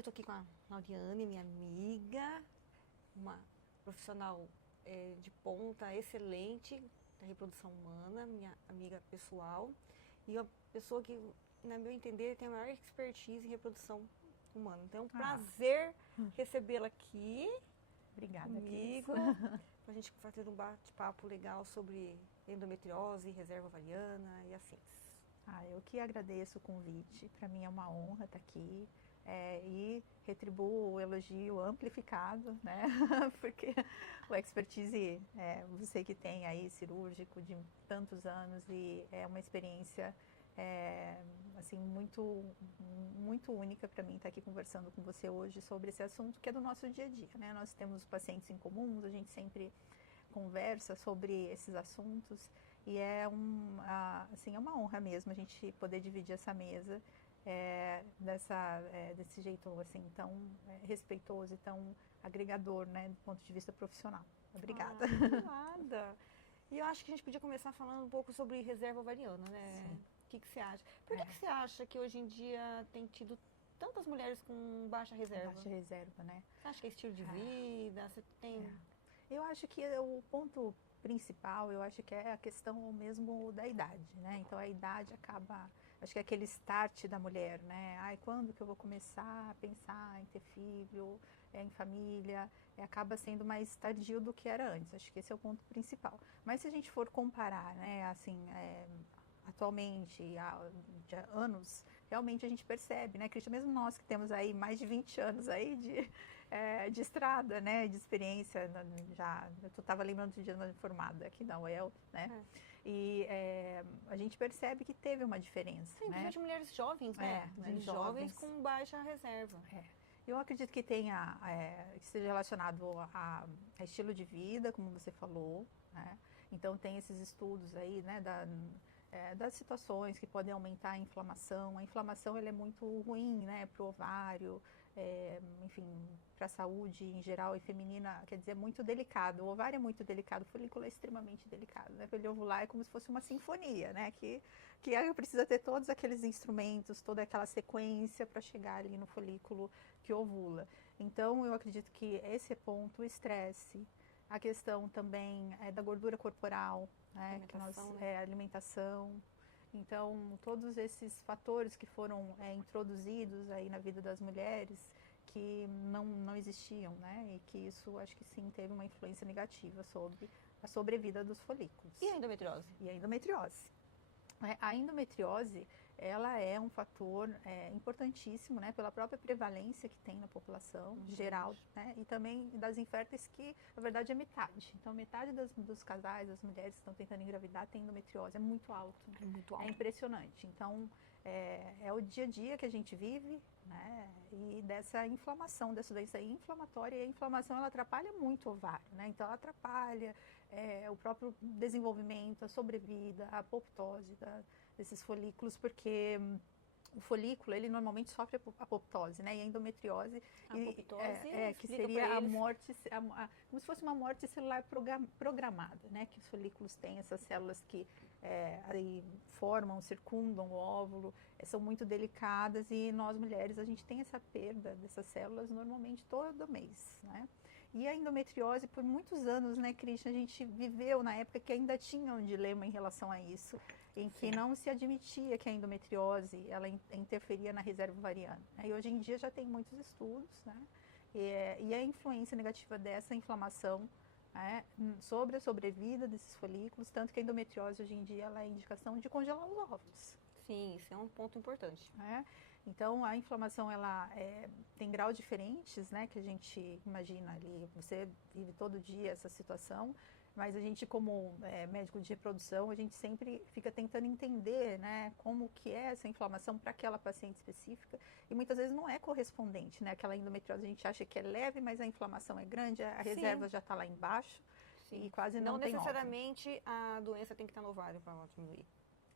Eu tô aqui com a Lauriane, minha amiga, uma profissional de ponta excelente da reprodução humana, minha amiga pessoal, e uma pessoa que, na meu entender, tem a maior expertise em reprodução humana. Então, é um prazer recebê-la aqui Obrigada, comigo, Cris. para a gente fazer um bate-papo legal sobre endometriose, reserva ovariana e afins. Eu que agradeço o convite. Para mim é uma honra estar aqui. E retribuo o elogio amplificado, né? Porque o expertise, você que tem aí cirúrgico de tantos anos e é uma experiência assim muito única para mim estar aqui conversando com você hoje sobre esse assunto que é do nosso dia a dia, né? Nós temos pacientes em comuns, a gente sempre conversa sobre esses assuntos e assim, é uma honra mesmo a gente poder dividir essa mesa desse jeito assim tão respeitoso e tão agregador, né, do ponto de vista profissional. Obrigada. Nada. E eu acho que a gente podia começar falando um pouco sobre reserva ovariana, né? Sim. O que você acha? Por que você acha que hoje em dia tem tido tantas mulheres com baixa reserva? Baixa reserva, né? Você acha que é estilo de vida? Você tem... Eu acho que o ponto principal, eu acho que é a questão mesmo da idade, né? Então a idade acaba, acho que é aquele start da mulher, né? Ai, quando que eu vou começar a pensar em ter filho, em família? Acaba sendo mais tardio do que era antes. Acho que esse é o ponto principal. Mas se a gente for comparar, né, assim, atualmente, há anos, realmente a gente percebe, né, Cristian, mesmo nós que temos aí mais de 20 anos aí de estrada, né, de experiência, já, eu estava lembrando do dia de uma formada aqui da UEL, né, e a gente percebe que teve uma diferença, Sim, né. principalmente mulheres jovens, né? Mulheres jovens com baixa reserva. Eu acredito que que esteja relacionado a estilo de vida, como você falou, né? Então tem esses estudos aí, né, das situações que podem aumentar a inflamação. A inflamação ela é muito ruim, né, para o ovário, enfim, para a saúde em geral e feminina, quer dizer, é muito delicado. O ovário é muito delicado, o folículo é extremamente delicado, né? Ele ovular é como se fosse uma sinfonia, né? Que precisa ter todos aqueles instrumentos, toda aquela sequência para chegar ali no folículo que ovula. Então, eu acredito que esse ponto, o estresse, a questão também da gordura corporal, né? Alimentação, né? Alimentação. Então, todos esses fatores que foram introduzidos aí na vida das mulheres que não existiam, né? E que isso, acho que sim, teve uma influência negativa sobre a sobrevida dos folículos. E a endometriose? E a endometriose. A endometriose, ela é um fator importantíssimo, né, pela própria prevalência que tem na população geral, né, e também das inférteis que, na verdade, é metade. Então, metade dos casais, das mulheres que estão tentando engravidar, tem endometriose. É muito alto. É muito alto. É impressionante. Então, é o dia a dia que a gente vive, né, e dessa inflamação, dessa doença inflamatória. E a inflamação, ela atrapalha muito o ovário, né, então ela atrapalha o próprio desenvolvimento, a sobrevida, a apoptose desses folículos, porque o folículo, ele normalmente sofre apoptose, né? E a endometriose, que seria a morte, como se fosse uma morte celular programada, né? Que os folículos têm essas células que aí formam, circundam o óvulo, são muito delicadas e nós mulheres, a gente tem essa perda dessas células normalmente todo mês, né? E a endometriose, por muitos anos, né, Christian, a gente viveu na época que ainda tinha um dilema em relação a isso, em que não se admitia que a endometriose ela interferia na reserva ovariana. E hoje em dia já tem muitos estudos, né, e a influência negativa dessa inflamação sobre a sobrevida desses folículos, tanto que a endometriose hoje em dia ela é indicação de congelar os óvulos. Sim, isso é um ponto importante. Então, a inflamação, ela tem graus diferentes, né, que a gente imagina ali, você vive todo dia essa situação, mas a gente, como médico de reprodução, a gente sempre fica tentando entender, né, como que é essa inflamação para aquela paciente específica, e muitas vezes não é correspondente, né, aquela endometriose a gente acha que é leve, mas a inflamação é grande, a reserva já está lá embaixo, e quase não tem necessariamente a doença tem que estar no ovário para ela diminuir.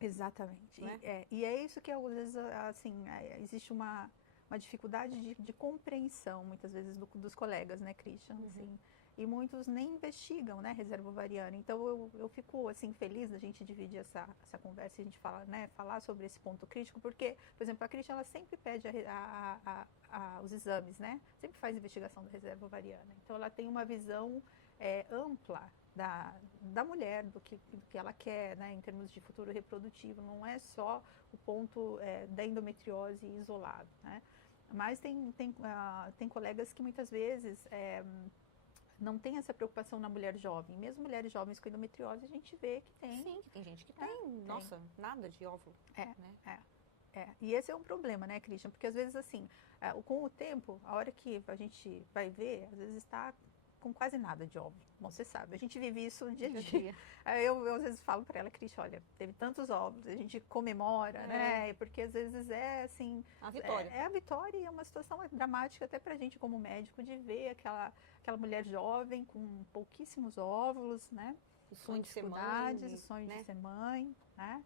Exatamente. Né? E é isso que às vezes assim, existe uma dificuldade de compreensão, muitas vezes, dos colegas, né, Christian? Assim, e muitos nem investigam, né, reserva ovariana. Então, eu fico, assim, feliz da gente dividir essa conversa e a gente falar sobre esse ponto crítico, porque, por exemplo, a Christian, ela sempre pede a os exames, né? Sempre faz investigação da reserva ovariana. Então, ela tem uma visão ampla da mulher, do que ela quer, né, em termos de futuro reprodutivo. Não é só o ponto da endometriose isolado, né? Mas tem colegas que muitas vezes não tem essa preocupação na mulher jovem. Mesmo mulheres jovens com endometriose, a gente vê que tem. Sim, que tem gente que tem, nossa, nada de óvulo. Né? E esse é um problema, né, Christian? Porque às vezes, assim, com o tempo, a hora que a gente vai ver, às vezes está com quase nada de óvulo. Bom, você sabe, a gente vive isso dia a dia. Eu às vezes falo para ela, Christian, olha, teve tantos óvulos, a gente comemora, né? Porque às vezes assim... A vitória. É a vitória e é uma situação dramática até pra gente como médico de ver aquela mulher jovem com pouquíssimos óvulos, né? O sonho de ser mãe, o sonho né? de ser mãe, né?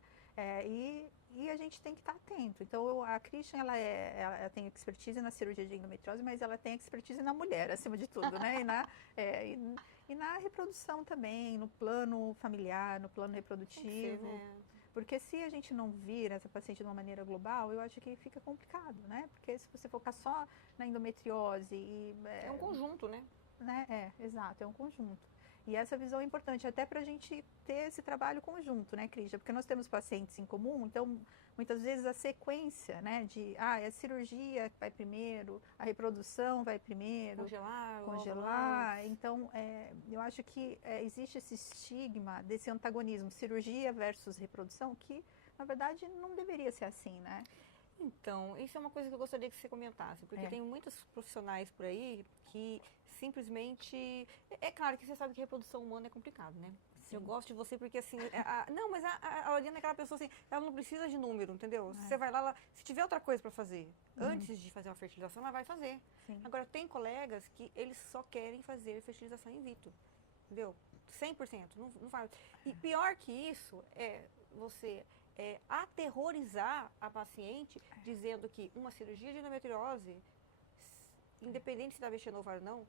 E a gente tem que estar atento. Então, a Christian, ela tem expertise na cirurgia de endometriose, mas ela tem expertise na mulher, acima de tudo, né? E na reprodução também, no plano familiar, no plano reprodutivo. Porque se a gente não vir essa paciente de uma maneira global, eu acho que fica complicado, né? Porque se você focar só na endometriose... É um conjunto, né? Exato, é um conjunto. E essa visão é importante até para a gente ter esse trabalho conjunto, né, Christian? Porque nós temos pacientes em comum, então muitas vezes a sequência, né, de a cirurgia vai primeiro, a reprodução vai primeiro, congelar. Então, eu acho que existe esse estigma desse antagonismo, cirurgia versus reprodução, que na verdade não deveria ser assim, né? Então, isso é uma coisa que eu gostaria que você comentasse, porque tem muitos profissionais por aí que simplesmente... É claro que você sabe que reprodução humana é complicado, né? Sim. Eu gosto de você porque, assim... não, mas a Loriana é aquela pessoa, assim, ela não precisa de número, entendeu? Você vai lá, se tiver outra coisa para fazer, antes de fazer uma fertilização, ela vai fazer. Sim. Agora, tem colegas que eles só querem fazer fertilização in vitro, entendeu? 100%, não vai. E pior que isso, você... aterrorizar a paciente dizendo que uma cirurgia de endometriose, independente se está mexendo no ovário ou não,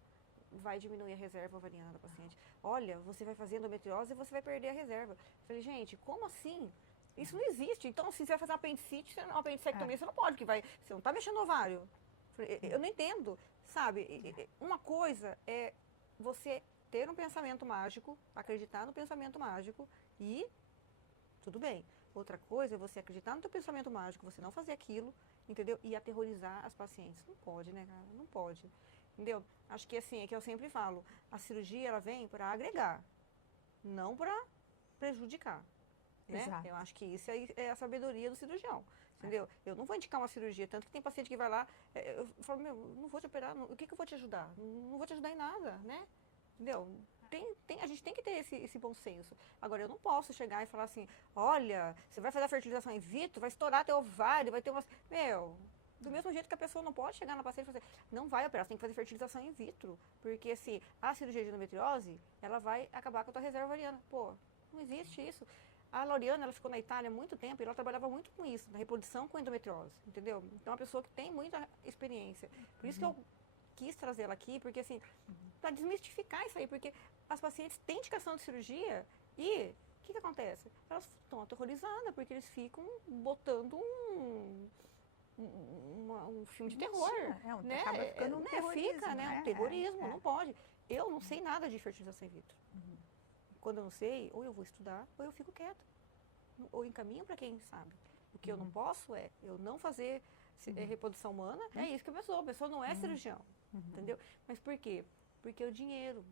vai diminuir a reserva ovariana da paciente. Olha, você vai fazer endometriose e você vai perder a reserva. Eu falei, gente, como assim? Isso não existe. Então, se você vai fazer uma apendicectomia, você não pode, porque você não está mexendo no ovário. Eu não entendo, sabe? Uma coisa é você ter um pensamento mágico, acreditar no pensamento mágico e tudo bem. Outra coisa é você acreditar no teu pensamento mágico, você não fazer aquilo, entendeu? E aterrorizar as pacientes. Não pode, né, cara? Não pode. Entendeu? Acho que assim, é que eu sempre falo, a cirurgia, ela vem para agregar, não para prejudicar. Né? Eu acho que isso é a sabedoria do cirurgião, entendeu? Eu não vou indicar uma cirurgia, tanto que tem paciente que vai lá, eu falo, não vou te operar, o que eu vou te ajudar? Não vou te ajudar em nada, né? Entendeu? A gente tem que ter esse bom senso. Agora, eu não posso chegar e falar assim, olha, você vai fazer a fertilização in vitro, vai estourar teu ovário, vai ter umas... do mesmo jeito que a pessoa não pode chegar na paciente e fazer, não vai operar, você tem que fazer fertilização in vitro, porque se a cirurgia de endometriose, ela vai acabar com a tua reserva ovariana. Pô, não existe isso. A Loriana, ela ficou na Itália há muito tempo e ela trabalhava muito com isso, na reprodução com endometriose, entendeu? Então, é uma pessoa que tem muita experiência. Por isso que eu quis trazer ela aqui, porque assim, para desmistificar isso aí, porque as pacientes têm indicação de cirurgia e o que acontece? Elas estão aterrorizadas, porque eles ficam botando um filme de terror. Né? Acaba ficando um terrorismo. Fica, né? Um terrorismo, não pode. Eu não sei nada de fertilização in vitro. Quando eu não sei, ou eu vou estudar, ou eu fico quieta. Ou encaminho para quem sabe. O que eu não posso eu não fazer reprodução humana, é isso que a pessoa não é cirurgião. Entendeu? Mas por quê? Porque o dinheiro.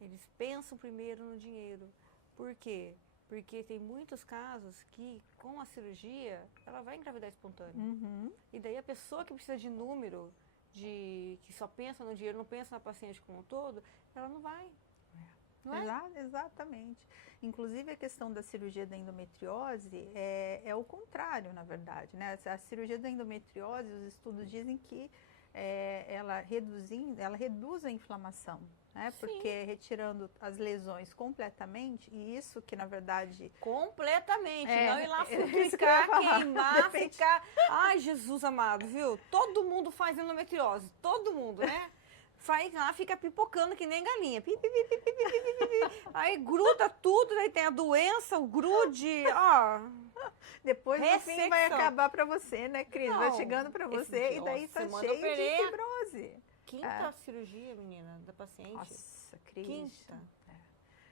Eles pensam primeiro no dinheiro. Por quê? Porque tem muitos casos que, com a cirurgia, ela vai engravidar espontânea. E daí a pessoa que precisa de número, que só pensa no dinheiro, não pensa na paciente como um todo, ela não vai. Não é? Exatamente. Inclusive, a questão da cirurgia da endometriose é o contrário, na verdade, né? A cirurgia da endometriose, os estudos dizem que ela reduz a inflamação, né? Porque retirando as lesões completamente, e isso que, na verdade... Completamente, não ir lá futricar, queimar, ficar... Ai, Jesus amado, viu? Todo mundo faz endometriose, todo mundo, né? Sai lá, fica pipocando que nem galinha. Pi, pi, pi, pi, pi, pi, pi, pi, pi. Aí gruda tudo, daí tem a doença, o grude, ó. Depois no fim vai Ressecção. acabar para você, né, Cris? Vai Não, chegando para esse você dia, e ó, daí tá semana eu cheio de operei fibrose. Quinta cirurgia, menina, da paciente. Nossa, Cris. Quinta.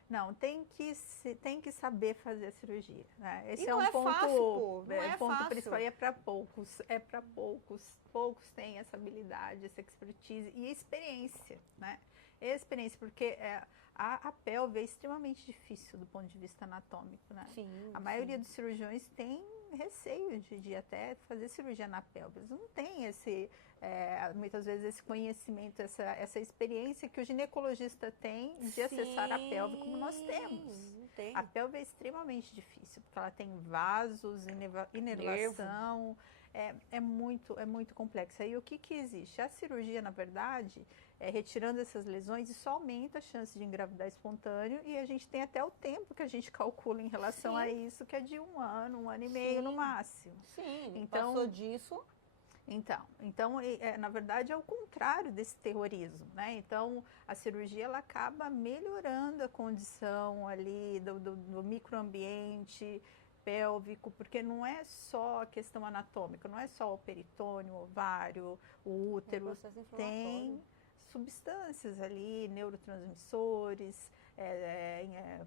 Não, tem que saber fazer a cirurgia, né? Esse E é não um é ponto, fácil, pô. Não é ponto fácil. principal, e é para poucos, poucos têm essa habilidade, essa expertise e experiência, né? Experiência, porque a pelve é extremamente difícil do ponto de vista anatômico, né? Sim, A maioria sim. dos cirurgiões tem receio de até fazer cirurgia na pelve. Eles não têm muitas vezes esse conhecimento, essa experiência que o ginecologista tem de acessar a pelve como nós temos. Não tem. A pelve é extremamente difícil, porque ela tem vasos, inervação, é muito complexa. E o que existe? A cirurgia, na verdade, retirando essas lesões, isso aumenta a chance de engravidar espontâneo, e a gente tem até o tempo que a gente calcula em relação Sim. a isso, que é de um ano e meio no máximo. Sim, Então, passou disso. Então, na verdade, é o contrário desse terrorismo, né? Então, a cirurgia, ela acaba melhorando a condição ali do microambiente pélvico, porque não é só a questão anatômica, não é só o peritônio, o ovário, o útero, processo inflamatório. tem substâncias ali, neurotransmissores,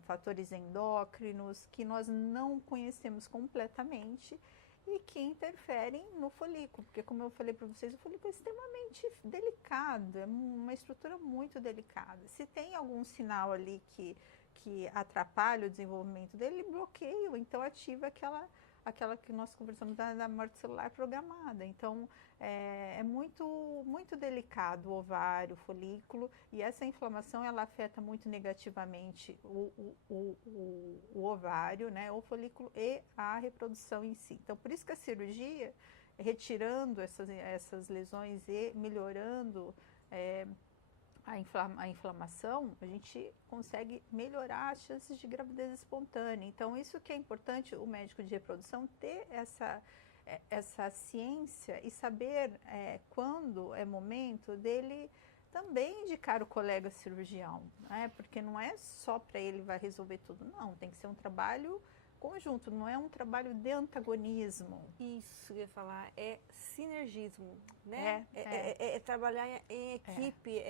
fatores endócrinos, que nós não conhecemos completamente, e que interferem no folículo, porque como eu falei para vocês, o folículo é extremamente delicado, é uma estrutura muito delicada. Se tem algum sinal ali que atrapalha o desenvolvimento dele, ele bloqueia, ou então ativa aquela que nós conversamos da morte celular programada. Então, é muito delicado o ovário, o folículo, e essa inflamação, ela afeta muito negativamente o ovário, né, o folículo e a reprodução em si. Então, por isso que a cirurgia, retirando essas lesões e melhorando a inflamação, a gente consegue melhorar as chances de gravidez espontânea. Então, isso que é importante, o médico de reprodução ter essa ciência e saber quando é momento dele também indicar o colega cirurgião, né? Porque não é só para ele vai resolver tudo, não. Tem que ser um trabalho conjunto, não é um trabalho de antagonismo. Isso, eu ia falar, é sinergismo, né? É trabalhar em equipe,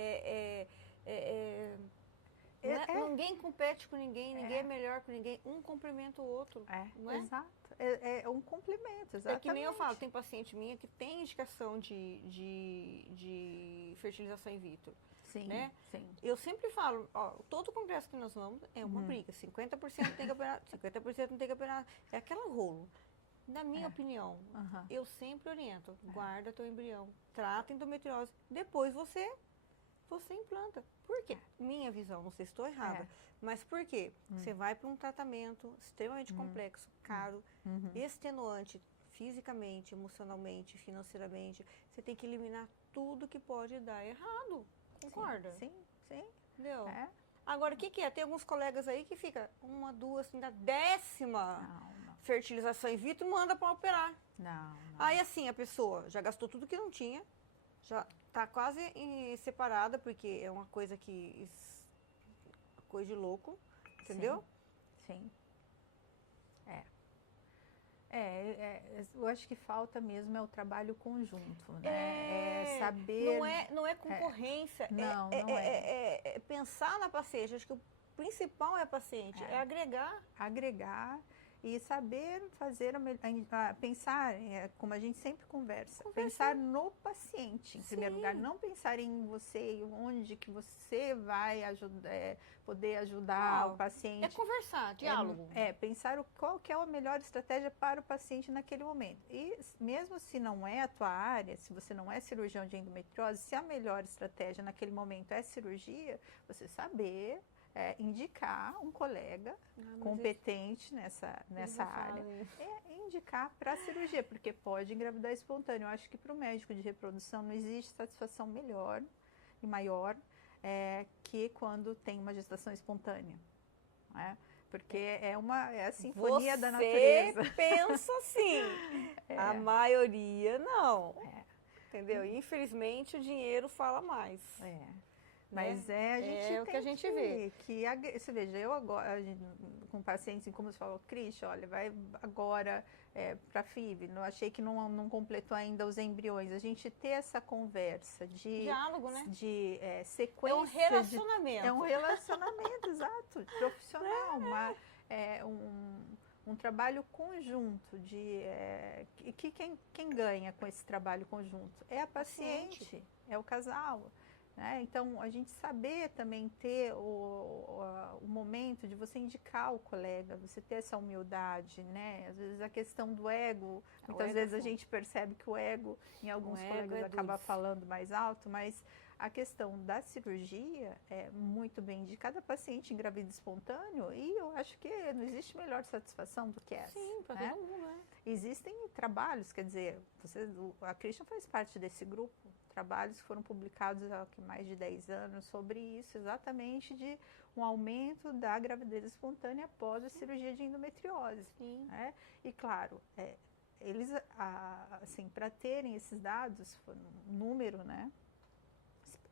ninguém compete com ninguém, ninguém é melhor que ninguém, um complementa o outro, não é? Exato, é um complemento, exatamente. É que nem eu falo, tem paciente minha que tem indicação de fertilização in vitro. Sim, né? Sim. Eu sempre falo, ó, todo congresso que nós vamos é uma briga, 50% tem que operar, 50% não tem que operar, é aquela rolo. Na minha opinião, eu sempre oriento, guarda teu embrião, trata endometriose, depois você implanta. Por quê? Minha visão, não sei se estou errada, mas por quê? Você vai para um tratamento extremamente complexo, caro, extenuante, fisicamente, emocionalmente, financeiramente, você tem que eliminar tudo que pode dar errado. Concorda? Sim. Entendeu? Agora, o que é? Tem alguns colegas aí que fica 1, 2, ainda 10ª fertilização in vitro e manda para operar. Não. Aí, assim, a pessoa já gastou tudo que não tinha, já tá quase separada, porque é uma coisa coisa de louco, entendeu? Sim. Eu acho que falta mesmo o trabalho conjunto, né? Saber... Não é concorrência, Não é pensar na paciente. Acho que o principal é a paciente, é agregar. Agregar e saber fazer, pensar, como a gente sempre conversa, pensar no paciente, em primeiro lugar, não pensar em você e onde que você vai poder ajudar o paciente. É conversar, diálogo. Pensar qual que é a melhor estratégia para o paciente naquele momento. E mesmo se não é a tua área, se você não é cirurgião de endometriose, se a melhor estratégia naquele momento é cirurgia, você saber indicar um colega competente nessa área, indicar para a cirurgia, porque pode engravidar espontâneo. Eu acho que para o médico de reprodução não existe satisfação melhor e maior que quando tem uma gestação espontânea, né? Porque é a sinfonia da natureza. Você pensa assim, a maioria não. entendeu? E, infelizmente, o dinheiro fala mais. Mas a gente é o que a gente vê. Você veja, eu agora, com pacientes, assim, como você falou, Cris, olha, vai agora para a FIV, não achei que não completou ainda os embriões. A gente ter essa conversa de Diálogo, né? De sequência. É um relacionamento. É um relacionamento, exato, profissional, um trabalho conjunto quem ganha com esse trabalho conjunto é a paciente. É o casal. Então, a gente saber também ter o momento de você indicar o colega, você ter essa humildade, né? Às vezes a questão do ego, muitas vezes a gente percebe que o ego, em alguns colegas, acaba falando mais alto, mas a questão da cirurgia é muito bem de cada paciente engravida espontâneo e eu acho que não existe melhor satisfação do que essa. Sim, para todo mundo, né? Existem trabalhos, quer dizer, a Christian faz parte desse grupo, trabalhos que foram publicados há mais de 10 anos sobre isso, exatamente de um aumento da gravidez espontânea após a cirurgia de endometriose. Sim. Né? E claro, eles, assim, para terem esses dados, um número, né?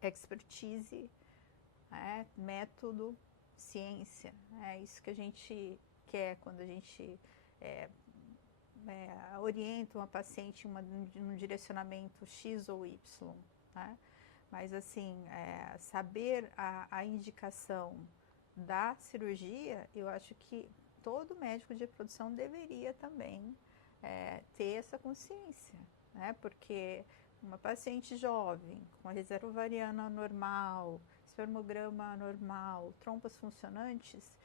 Expertise, método, ciência. É isso que a gente quer quando a gente orienta uma paciente num direcionamento X ou Y. Né? Mas, assim, saber a indicação da cirurgia, eu acho que todo médico de reprodução deveria também ter essa consciência, né? Porque uma paciente jovem, com a reserva ovariana normal, espermograma normal, trompas funcionantes,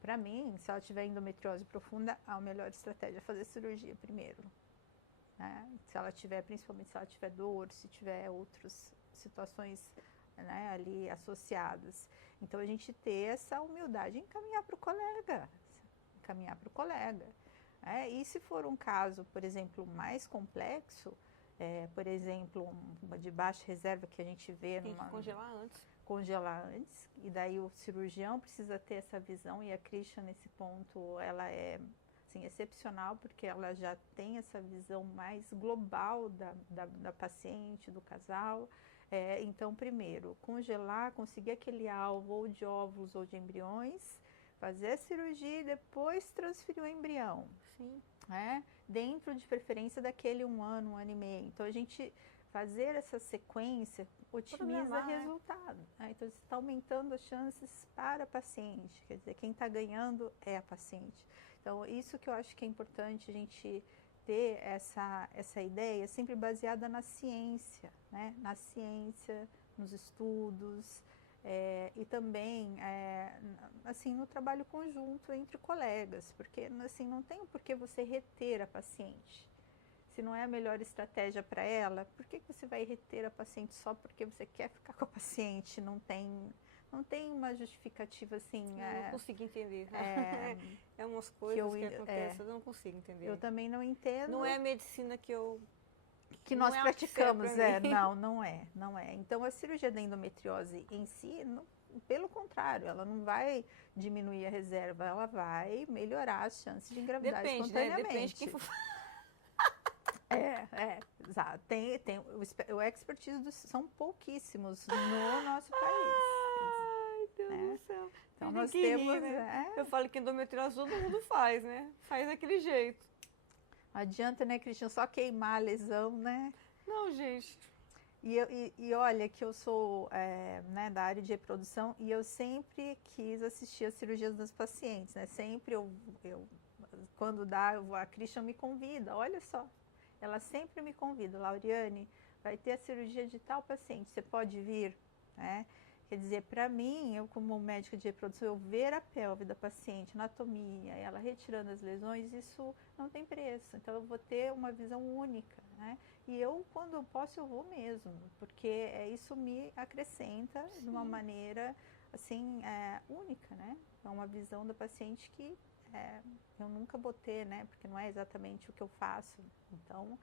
para mim, se ela tiver endometriose profunda, a melhor estratégia é fazer cirurgia primeiro. Né? Principalmente se ela tiver dor, se tiver outras situações, né, ali associadas. Então, a gente ter essa humildade e encaminhar para o colega. E se for um caso, por exemplo, mais complexo, por exemplo, uma de baixa reserva que a gente vê... Tem que congelar antes, e daí o cirurgião precisa ter essa visão, e a Christian, nesse ponto, ela é assim, excepcional, porque ela já tem essa visão mais global da paciente, do casal. Então, primeiro, congelar, conseguir aquele alvo ou de óvulos ou de embriões, fazer a cirurgia e depois transferir o embrião. Sim. Dentro de preferência daquele 1 ano, 1 ano e meio. Então, a gente fazer essa sequência otimiza resultado. Então, você está aumentando as chances para a paciente. Quer dizer, quem está ganhando é a paciente. Então, isso que eu acho que é importante a gente ter essa ideia sempre baseada na ciência, né? Na ciência, nos estudos e também assim, no trabalho conjunto entre colegas, porque assim, não tem por que você reter a paciente. Se não é a melhor estratégia para ela, por que você vai reter a paciente só porque você quer ficar com a paciente? Não tem uma justificativa assim. Eu não consigo entender. É umas coisas que acontecem, eu não consigo entender. Eu também não entendo. Não é a medicina que nós praticamos, não é. Então, a cirurgia da endometriose em si, pelo contrário, ela não vai diminuir a reserva, ela vai melhorar as chances de engravidar espontaneamente. Né? Depende quem for... Exato. O expertise são pouquíssimos no nosso país. Ai, Deus do céu. Então, nós temos... Eu falo que endometriose todo mundo faz, né? Faz daquele jeito. Não adianta, né, Christian, só queimar a lesão, né? Não, gente. E olha que eu sou né, da área de reprodução e eu sempre quis assistir às cirurgias das pacientes, né? Sempre quando dá, a Christian me convida, olha só. Ela sempre me convida, Lauriane, vai ter a cirurgia de tal paciente, você pode vir? Quer dizer, para mim, eu como médica de reprodução, eu ver a pelve da paciente, anatomia, ela retirando as lesões, isso não tem preço. Então, eu vou ter uma visão única, né? E eu, quando eu posso, eu vou mesmo, porque isso me acrescenta de uma maneira, assim, única, né? É uma visão da paciente que eu nunca vou ter, né? Porque não é exatamente o que eu faço. Então,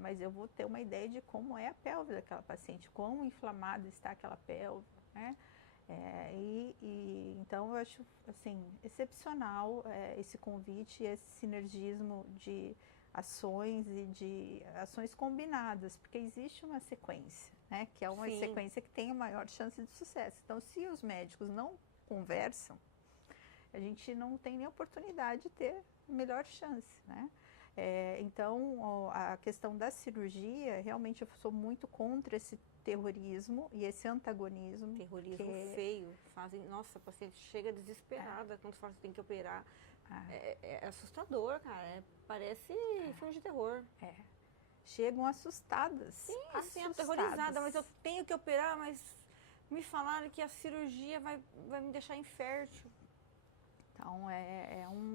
mas eu vou ter uma ideia de como é a pelve daquela paciente, quão inflamada está aquela pelve, né? Então, eu acho, assim, excepcional esse convite, esse sinergismo de ações e de ações combinadas, porque existe uma sequência, né? Que é uma Sim. sequência que tem a maior chance de sucesso. Então, se os médicos não conversam, a gente não tem nem oportunidade de ter melhor chance, né? Então, a questão da cirurgia, realmente eu sou muito contra esse terrorismo e esse antagonismo. Terrorismo feio. Nossa, a paciente chega desesperada quando fala que tem que operar. É assustador, cara. Parece filme de terror. Chegam assustadas. Sim, assim, aterrorizada, mas eu tenho que operar, mas me falaram que a cirurgia vai me deixar infértil. Então,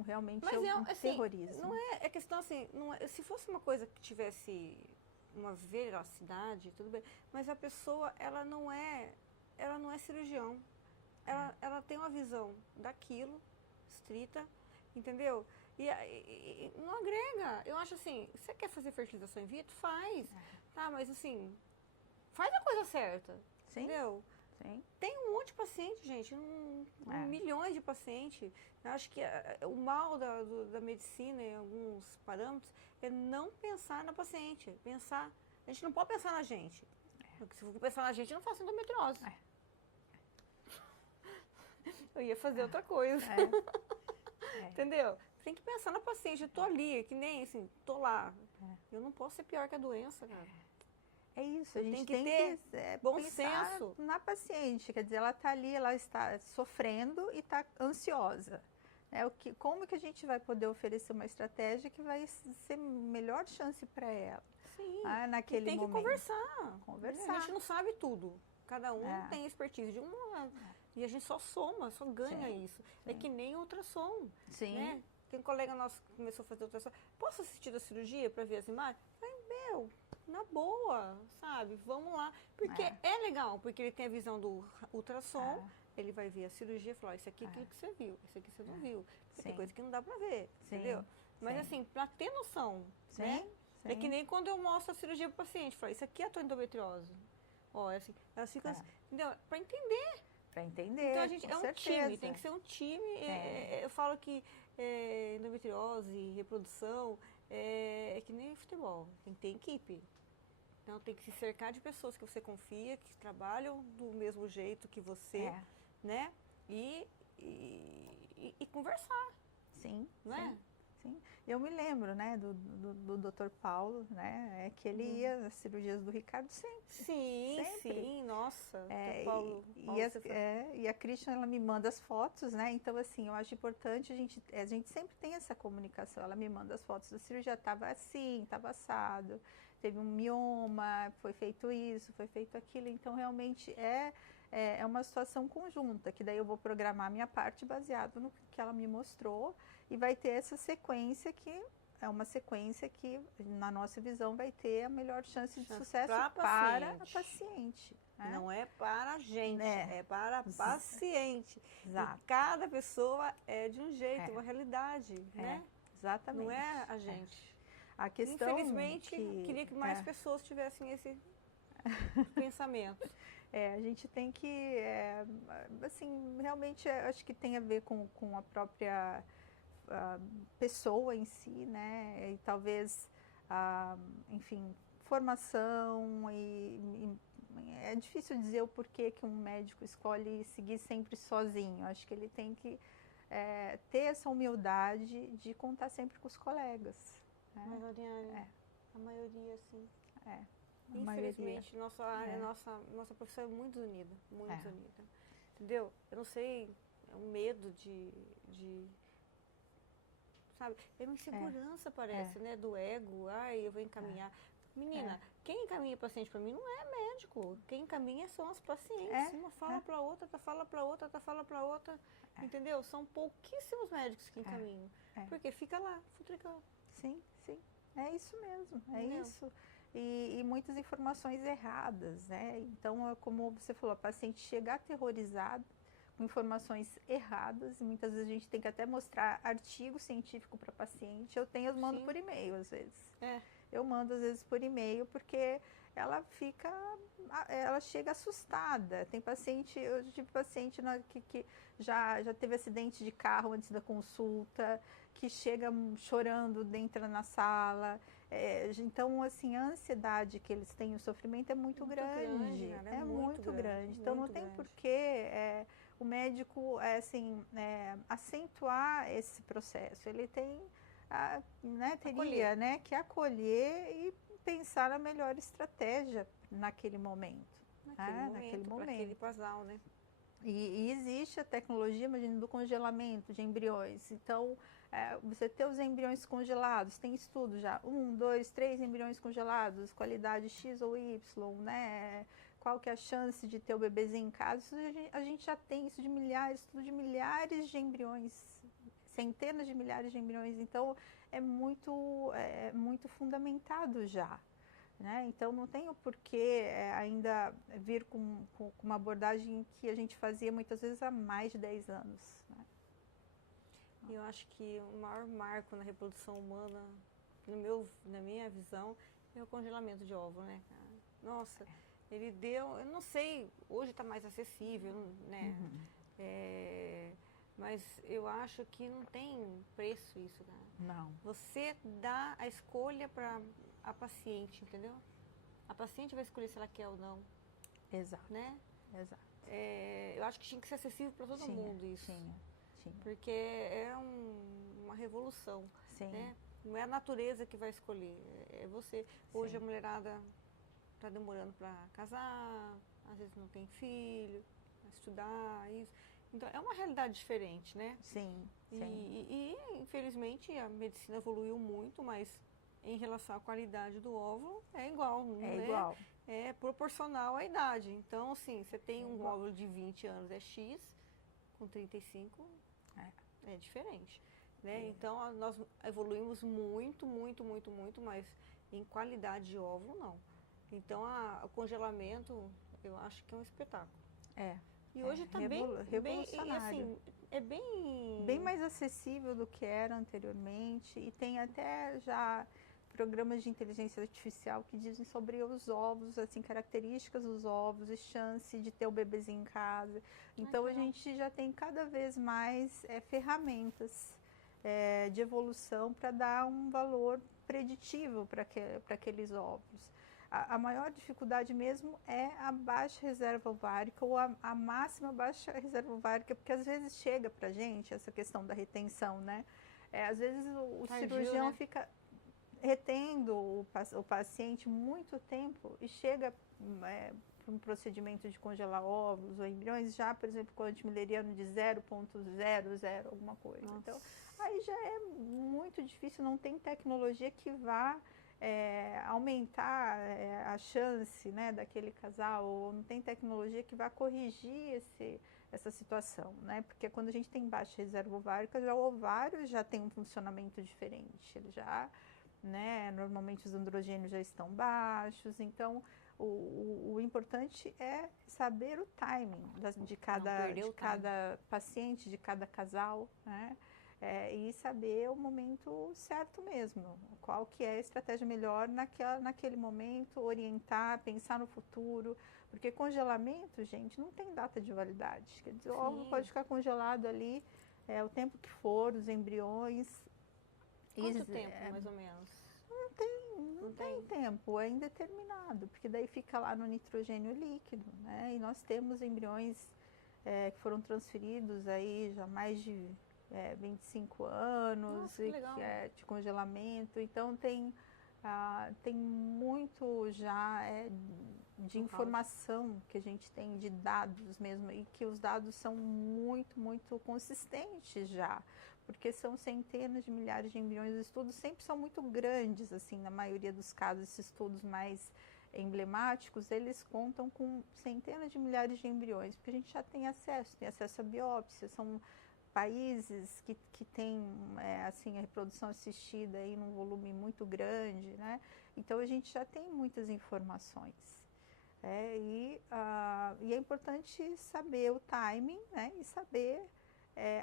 realmente mas um assim, terrorismo. Não é questão assim, se fosse uma coisa que tivesse uma veracidade, tudo bem, mas a pessoa, ela não é cirurgião. Ela tem uma visão daquilo, estrita, entendeu? E não agrega. Eu acho assim, você quer fazer fertilização in vitro? Faz. Tá, mas assim, faz a coisa certa. Sim. Entendeu? Sim. Tem um monte de paciente, gente, milhões de pacientes. Eu acho que o mal da medicina em alguns parâmetros é não pensar na paciente. A gente não pode pensar na gente. Porque se for pensar na gente, eu não faço endometriose. Eu ia fazer outra coisa. Entendeu? Tem que pensar na paciente. Eu tô ali, que nem assim, tô lá. Eu não posso ser pior que a doença, cara. É isso, a gente tem que ter bom pensar senso na paciente, quer dizer, ela está ali, ela está sofrendo e está ansiosa. Como que a gente vai poder oferecer uma estratégia que vai ser melhor chance para ela? Sim, naquele tem momento. Que conversar. A gente não sabe tudo. Cada um tem expertise de uma. E a gente só soma, só ganha isso. É que nem ultrassom. Sim. Né? Tem um colega nosso que começou a fazer ultrassom. Posso assistir a cirurgia para ver as imagens? Na boa, sabe? Vamos lá. Porque é legal, porque ele tem a visão do ultrassom, ele vai ver a cirurgia e falar, isso aqui é aquilo que você viu, isso aqui você não viu. Tem coisa que não dá pra ver, entendeu? Mas assim, pra ter noção, né? É que nem quando eu mostro a cirurgia pro paciente, falo, isso aqui é a tua endometriose. Ó, assim, elas ficam, entendeu? Pra entender. Pra entender, então a gente um time, tem que ser um time. Eu falo que endometriose, reprodução, é que nem futebol, tem que ter equipe. Então tem que se cercar de pessoas que você confia, que trabalham do mesmo jeito que você, né? E conversar. Sim. Não é? Sim. Eu me lembro, né, do Dr. Paulo, né, que ele ia nas cirurgias do Ricardo sempre. Sim, nossa. Paulo e a Christian, ela me manda as fotos, né, então assim, eu acho importante, a gente sempre tem essa comunicação, ela me manda as fotos da cirurgia, estava assim, estava assado, teve um mioma, foi feito isso, foi feito aquilo, então realmente é uma situação conjunta, que daí eu vou programar a minha parte baseado no que ela me mostrou, e vai ter essa sequência que é uma sequência que, na nossa visão, vai ter a melhor chance de sucesso para a paciente. Né? Não é para a gente, é para a paciente. Exato. E cada pessoa é de um jeito, uma realidade, né? Exatamente. Não é a gente. A questão infelizmente, queria que mais pessoas tivessem esse pensamento. A gente tem que, assim, realmente acho que tem a ver com a própria pessoa em si, né? E talvez, enfim, formação e é difícil dizer o porquê que um médico escolhe seguir sempre sozinho. Acho que ele tem que ter essa humildade de contar sempre com os colegas. Né? Mas, Oriane, a maioria, sim. Infelizmente, nossa área, nossa profissão é muito unida, unida. Entendeu? Eu não sei, é um medo de sabe? É uma insegurança, parece, né? Do ego, eu vou encaminhar. Menina, quem encaminha paciente para mim não é médico. Quem encaminha são as pacientes. Uma fala para outra, outra fala para outra, outra fala para outra. Entendeu? São pouquíssimos médicos que encaminham. Porque fica lá, futricando. Sim. É isso mesmo, isso. E muitas informações erradas, né? Então, como você falou, a paciente chega aterrorizada, com informações erradas, e muitas vezes a gente tem que até mostrar artigo científico para paciente. Eu mando por e-mail, às vezes. Eu mando, às vezes, por e-mail, porque ela chega assustada. Tem paciente, eu tive paciente que já teve acidente de carro antes da consulta, que chega chorando dentro na sala. Então, assim, a ansiedade que eles têm, o sofrimento é muito grande. Cara, É muito grande. Então, não muito tem grande. porquê o médico, acentuar esse processo. Ele tem, teria, né, que acolher e pensar na melhor estratégia naquele momento. Naquele momento, para aquele casal, né? E existe a tecnologia, imagina, do congelamento de embriões. Então, você ter os embriões congelados, tem estudo já, 1, 2, 3 embriões congelados, qualidade X ou Y, né? Qual que é a chance de ter o bebezinho em casa? A gente já tem isso de milhares, estudo de milhares de embriões, centenas de milhares de embriões. Então, é muito fundamentado já. Né? Então, não tem o porquê ainda vir com uma abordagem que a gente fazia muitas vezes há mais de 10 anos. Né? Eu acho que o maior marco na reprodução humana, na minha visão, é o congelamento de óvulo, né? Nossa, ele deu, eu não sei, hoje está mais acessível, né? Mas eu acho que não tem preço isso, cara. Não. Você dá a escolha para a paciente, entendeu? A paciente vai escolher se ela quer ou não. Exato. Né? Exato. Eu acho que tinha que ser acessível para todo mundo isso. Tinha. Porque é uma revolução. Sim. Né? Não é a natureza que vai escolher, é você. Hoje a mulherada está demorando para casar, às vezes não tem filho, vai estudar, isso. Então é uma realidade diferente, né? Sim. E infelizmente a medicina evoluiu muito, mas em relação à qualidade do óvulo é igual, igual. É proporcional à idade. Então, assim, você tem um óvulo de 20 anos é X, com 35 é diferente. Né? Então, nós evoluímos muito, mas em qualidade de óvulo, não. Então, o congelamento, eu acho que é um espetáculo. E hoje está revolucionário. É bem... Bem mais acessível do que era anteriormente. E tem até já programas de inteligência artificial que dizem sobre os ovos, assim, características dos ovos e chance de ter o bebezinho em casa. Então, a gente já tem cada vez mais ferramentas de evolução para dar um valor preditivo para aqueles ovos. A maior dificuldade mesmo é a baixa reserva ovárica ou a máxima baixa reserva ovárica, porque às vezes chega para a gente essa questão da retenção, né? Às vezes o cirurgião, né, fica retendo o paciente muito tempo e chega para um procedimento de congelar óvulos ou embriões já, por exemplo, com o antimileriano de 0,00 alguma coisa. Nossa. Então, aí já é muito difícil, não tem tecnologia que vá aumentar a chance, né, daquele casal, ou não tem tecnologia que vá corrigir essa situação, né? Porque quando a gente tem baixa reserva ovárica, já o ovário já tem um funcionamento diferente, ele já, né, normalmente os androgênios já estão baixos, então o importante é saber o timing de cada paciente, de cada casal, né? E saber o momento certo mesmo, qual que é a estratégia melhor naquele momento, orientar, pensar no futuro, porque congelamento, gente, não tem data de validade, quer dizer, o óvulo pode ficar congelado ali o tempo que for, os embriões. Quanto tempo, mais ou menos? Não tem tempo, é indeterminado, porque daí fica lá no nitrogênio líquido, né? E nós temos embriões que foram transferidos aí já mais de 25 anos. Nossa, que legal. De congelamento, então tem muito já de informação que a gente tem, de dados mesmo, e que os dados são muito consistentes já, porque são centenas de milhares de embriões. Os estudos sempre são muito grandes, assim, na maioria dos casos, esses estudos mais emblemáticos, eles contam com centenas de milhares de embriões, porque a gente já tem acesso à biópsia, são países que têm assim, a reprodução assistida aí num volume muito grande, né? Então a gente já tem muitas informações. E é importante saber o timing, né? E saber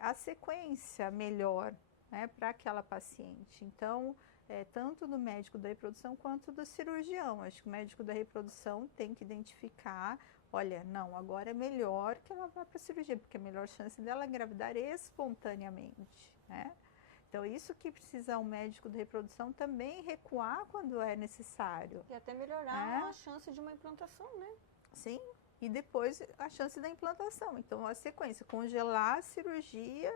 a sequência melhor, né, para aquela paciente. Então, tanto do médico da reprodução quanto do cirurgião. Acho que o médico da reprodução tem que identificar, olha, não, agora é melhor que ela vá para a cirurgia, porque a melhor chance dela é engravidar espontaneamente, né? Então, isso que precisa o médico da reprodução também recuar quando é necessário. E até melhorar a chance de uma implantação, né? Sim, e depois a chance da implantação. Então, a sequência, congelar a cirurgia,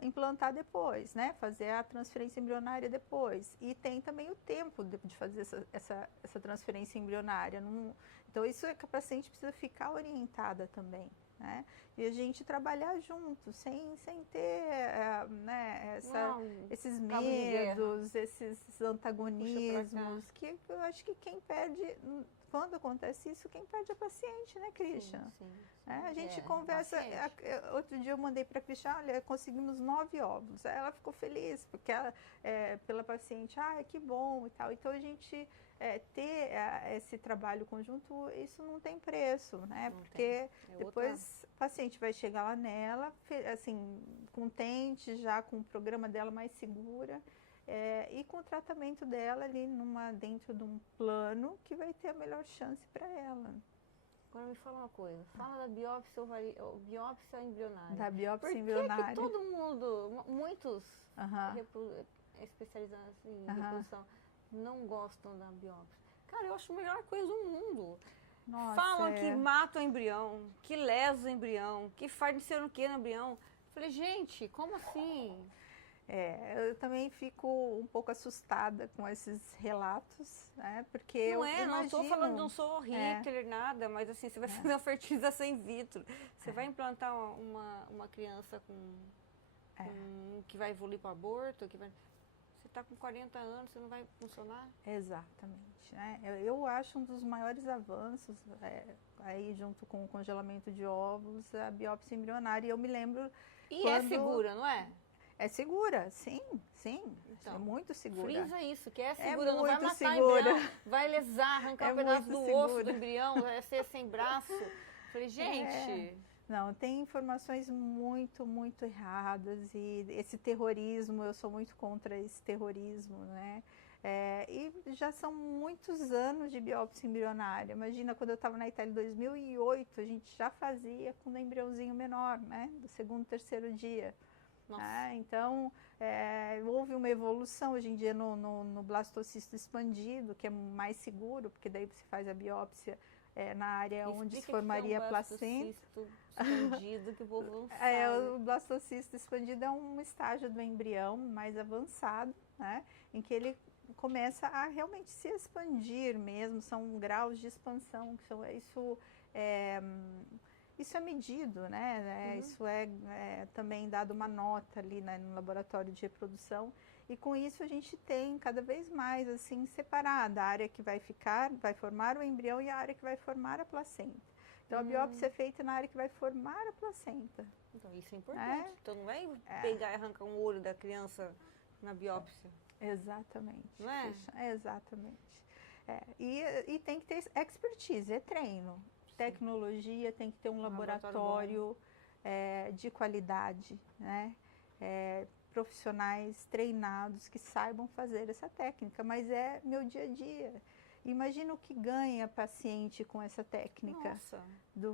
implantar depois, né? Fazer a transferência embrionária depois. E tem também o tempo de fazer essa transferência embrionária. Então, isso é que a paciente precisa ficar orientada também, né? E a gente trabalhar junto, sem ter né, esses medos, esses antagonismos, que eu acho que quem perde, quando acontece isso, quem perde é a paciente, né, Christian? Sim. A gente conversa, outro dia eu mandei para a Christian, olha, conseguimos 9 óvulos. Aí ela ficou feliz, porque pela paciente, que bom e tal. Então, a gente ter esse trabalho conjunto, isso não tem preço, né? Porque depois o paciente vai chegar lá nela, assim, contente, já com o programa dela mais segura, e com o tratamento dela ali dentro de um plano que vai ter a melhor chance para ela. Agora me fala uma coisa, fala da biópsia embrionária. Da biópsia embrionária. Por que todo mundo, muitos especializados em reprodução, não gostam da biópsia? Cara, eu acho a melhor coisa do mundo. Nossa, falam que mata o embrião, que lesa o embrião, que faz não sei o que no embrião. Eu falei, gente, como assim? Eu também fico um pouco assustada com esses relatos, né? Porque não estou falando, não sou Hitler, nada, mas assim, você vai fazer uma fertilização in vitro, você vai implantar uma criança que vai evoluir para aborto, você está com 40 anos, você não vai funcionar? Exatamente, né? Eu acho um dos maiores avanços, aí junto com o congelamento de óvulos, a biópsia embrionária, e eu me lembro... E é segura, não é? É segura, sim. Então, é muito segura. Frisa isso, que é segura, não vai matar segura. embrião, vai lesar, arrancar um pedaço do osso do embrião, vai ser sem braço. Falei, gente... Não, tem informações muito, muito erradas, e esse terrorismo, eu sou muito contra esse terrorismo, né? E já são muitos anos de biópsia embrionária. Imagina, quando eu estava na Itália em 2008, a gente já fazia com um embriãozinho menor, né? Do segundo, terceiro dia. Então, houve uma evolução hoje em dia no blastocisto expandido, que é mais seguro, porque daí você faz a biópsia na área onde se formaria a placenta. Expandido, que o povo não sabe. O blastocisto expandido é um estágio do embrião mais avançado, né, em que ele começa a realmente se expandir mesmo, são graus de expansão, isso é medido, né? Isso é também dado uma nota ali, né, no laboratório de reprodução, e com isso a gente tem cada vez mais assim separada a área que vai formar o embrião e a área que vai formar a placenta. Então a biópsia é feita na área que vai formar a placenta. Então isso é importante. Então não vai pegar e arrancar um olho da criança na biópsia. Exatamente. Não é? Exatamente. E tem que ter expertise, é treino. Tecnologia, tem que ter um laboratório de qualidade, né? Profissionais treinados que saibam fazer essa técnica, mas é meu dia a dia. Imagina o que ganha a paciente com essa técnica. Nossa.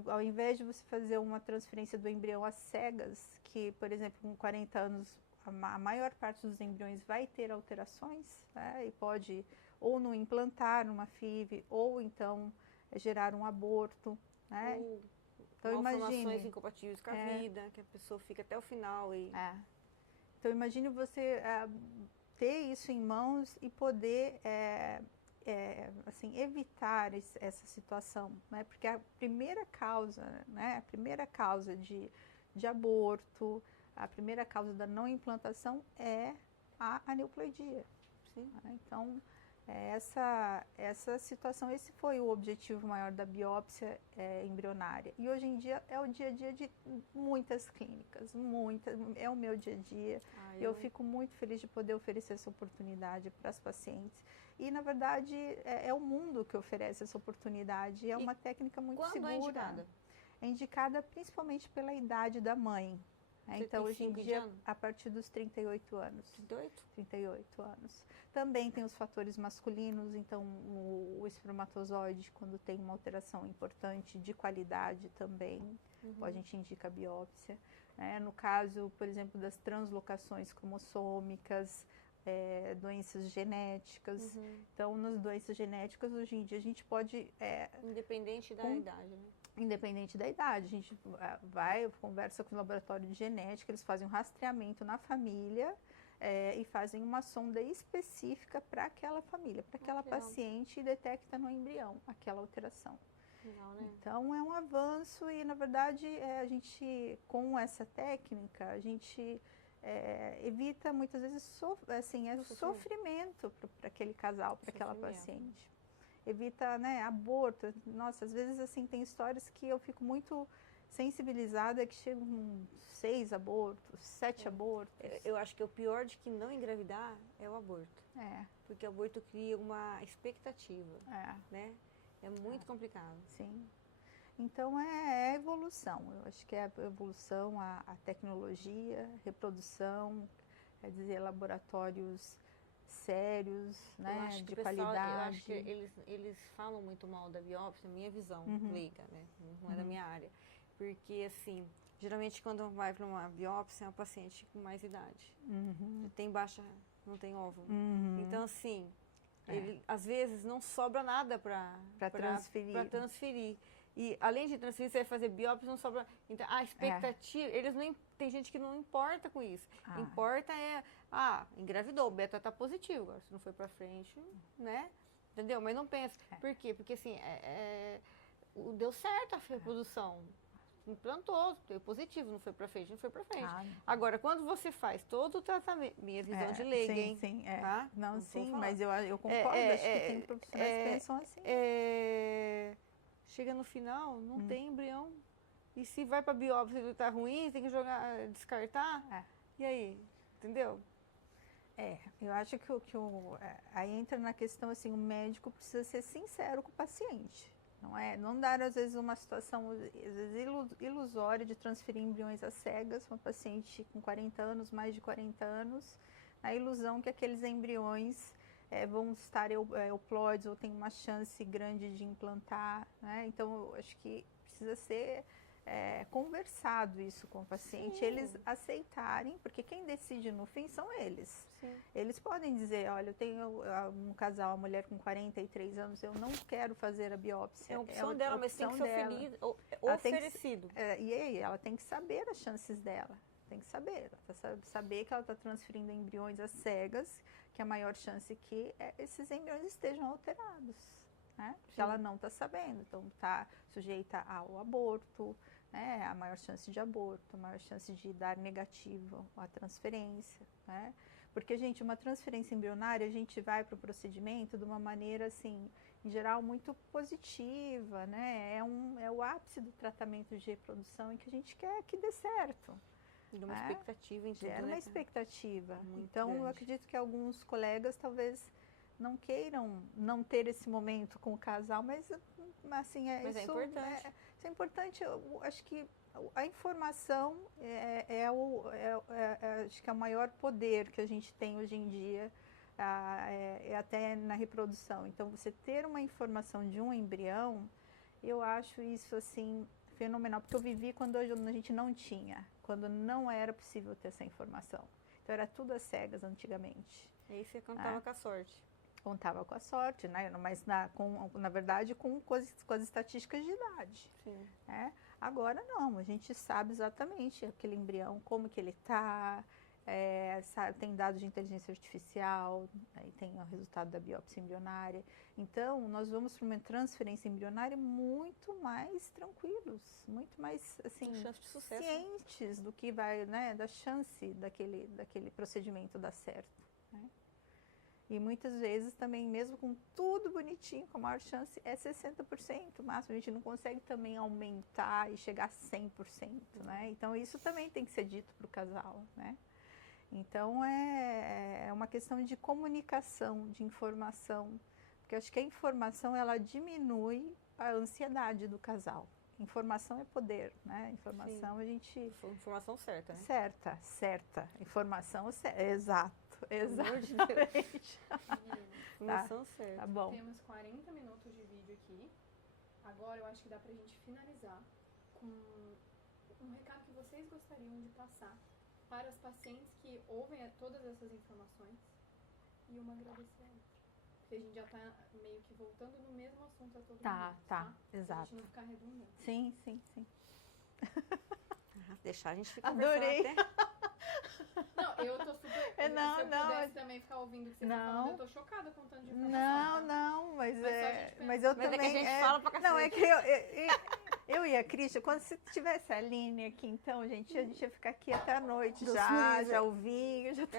Ao invés de você fazer uma transferência do embrião às cegas, que, por exemplo, com 40 anos, a maior parte dos embriões vai ter alterações, né? E pode ou não implantar uma FIV, ou então gerar um aborto, né? Ou então malformações incompatíveis com a vida, que a pessoa fica até o final. Então imagine você ter isso em mãos e poder assim, evitar essa situação, né? Porque a primeira causa, né? A primeira causa de aborto, a primeira causa da não implantação é a aneuploidia. Sim. Então essa situação, esse foi o objetivo maior da biópsia embrionária. E hoje em dia é o dia a dia de muitas clínicas, é o meu dia a dia. Eu fico muito feliz de poder oferecer essa oportunidade para as pacientes. E, na verdade, é o mundo que oferece essa oportunidade. É uma técnica muito segura. Quando é indicada? É indicada principalmente pela idade da mãe. Então, hoje em 75 dia, indiano? a partir dos 38 anos. 38? 38 anos. Também tem os fatores masculinos, então o espermatozoide, quando tem uma alteração importante de qualidade também, a gente indica a biópsia. No caso, por exemplo, das translocações cromossômicas, doenças genéticas. Então, nas doenças genéticas, hoje em dia, a gente pode... Independente da idade, né? Independente da idade, a gente conversa com o laboratório de genética, eles fazem um rastreamento na família e fazem uma sonda específica para aquela família, para aquela paciente, e detecta no embrião aquela alteração. Legal, né? Então, é um avanço e, na verdade, a gente, com essa técnica, a gente evita muitas vezes sofrimento para aquele casal, para aquela paciente. Evita, né, aborto. Nossa, às vezes, assim, tem histórias que eu fico muito sensibilizada, que chegam 6 abortos, 7 abortos. Eu acho que o pior de que não engravidar é o aborto. Porque o aborto cria uma expectativa, né? É muito complicado. Sim. Então, é a evolução. Eu acho que é a evolução, a tecnologia, reprodução, quer dizer, laboratórios sérios, né, de qualidade. Eu acho que eles falam muito mal da biópsia, minha visão leiga, né, não é da minha área. Porque, assim, geralmente quando vai para uma biópsia é uma paciente com mais idade. Tem baixa, não tem óvulo. Então, assim, às vezes não sobra nada para transferir. E além de transferir, você vai fazer biópsia, não sobra. Então, a expectativa, tem gente que não importa com isso. Importa engravidou, o beta tá positivo, agora se não foi pra frente, né? Entendeu? Mas não pensa. Por quê? Porque assim, deu certo a reprodução. Implantou, deu positivo, não foi pra frente, não foi pra frente. Agora, quando você faz todo o tratamento, minha visão de leiga, hein? Sim, tá? Não, sim, mas eu concordo, acho que tem profissionais que pensam assim. Chega no final, não tem embrião. E se vai pra biópsia e ele tá ruim, tem que descartar. E aí? Entendeu? Eu acho que aí entra na questão assim, o médico precisa ser sincero com o paciente. Não dar, às vezes, uma situação às vezes, ilusória de transferir embriões às cegas, uma paciente com 40 anos, mais de 40 anos, a ilusão que aqueles embriões vão estar euploides ou tem uma chance grande de implantar, né? Então, eu acho que precisa ser conversado isso com o paciente, eles aceitarem, porque quem decide no fim são eles. Eles podem dizer, olha, eu tenho um casal, uma mulher com 43 anos, eu não quero fazer a biópsia. É a opção dela, mas tem que ser oferecido. E aí, ela tem que saber as chances dela. Tem que saber. Saber que ela está transferindo embriões às cegas, que a maior chance que esses embriões estejam alterados. Né? Porque ela não está sabendo. Então, está sujeita ao aborto, né? A maior chance de aborto, a maior chance de dar negativo à transferência, né? Porque, gente, uma transferência embrionária, a gente vai para o procedimento de uma maneira, assim, em geral, muito positiva, né? É o ápice do tratamento de reprodução em que a gente quer que dê certo. E uma expectativa em tudo, gera uma expectativa. Muito então, grande. Eu acredito que alguns colegas talvez não queiram não ter esse momento com o casal, mas assim, Mas isso é importante. Isso é importante. Eu acho que a informação acho que é o maior poder que a gente tem hoje em dia, até na reprodução. Então, você ter uma informação de um embrião, eu acho isso assim fenomenal, porque eu vivi quando a gente não tinha, quando não era possível ter essa informação. Então, era tudo às cegas antigamente. E aí você contava com a sorte. Contava com a sorte, né? Mas na verdade com as estatísticas de idade. Sim. Né? Agora não, a gente sabe exatamente aquele embrião, como que ele está, tem dados de inteligência artificial, aí tem o resultado da biópsia embrionária. Então, nós vamos para uma transferência embrionária muito mais tranquilos, muito mais assim, chance de sucesso, cientes do que vai, né, da chance daquele procedimento dar certo. Né? E muitas vezes também, mesmo com tudo bonitinho, com a maior chance é 60% máximo. A gente não consegue também aumentar e chegar a 100%, né? Então, isso também tem que ser dito para o casal, né? Então, é uma questão de comunicação, de informação. Porque eu acho que a informação, ela diminui a ansiedade do casal. informação é poder, né? Informação a gente... Foi informação certa, né? Certa. Informação, exato, amor de exatamente. Informação certa. Tá bom. Temos 40 minutos de vídeo aqui. Agora eu acho que dá pra gente finalizar com um recado que vocês gostariam de passar para as pacientes que ouvem todas essas informações e uma agradecer a outra. Porque a gente já tá meio que voltando no mesmo assunto a todo mundo. Tá, Pra exato. gente não ficar redundante. Sim. Deixar a gente ficar Adorei. conversando até... Não, eu tô super... Não, se eu não, pudesse também ficar ouvindo o que você tá falando, eu tô chocada com o tanto de informação. Não, mas Mas só a gente pensa. mas eu Mas é que também... a gente fala pra cacete. Não, é que eu e a Cristian, quando se tivesse a Aline aqui, então, gente, a gente ia ficar aqui até a noite Deus já me livre. o vinho, já tudo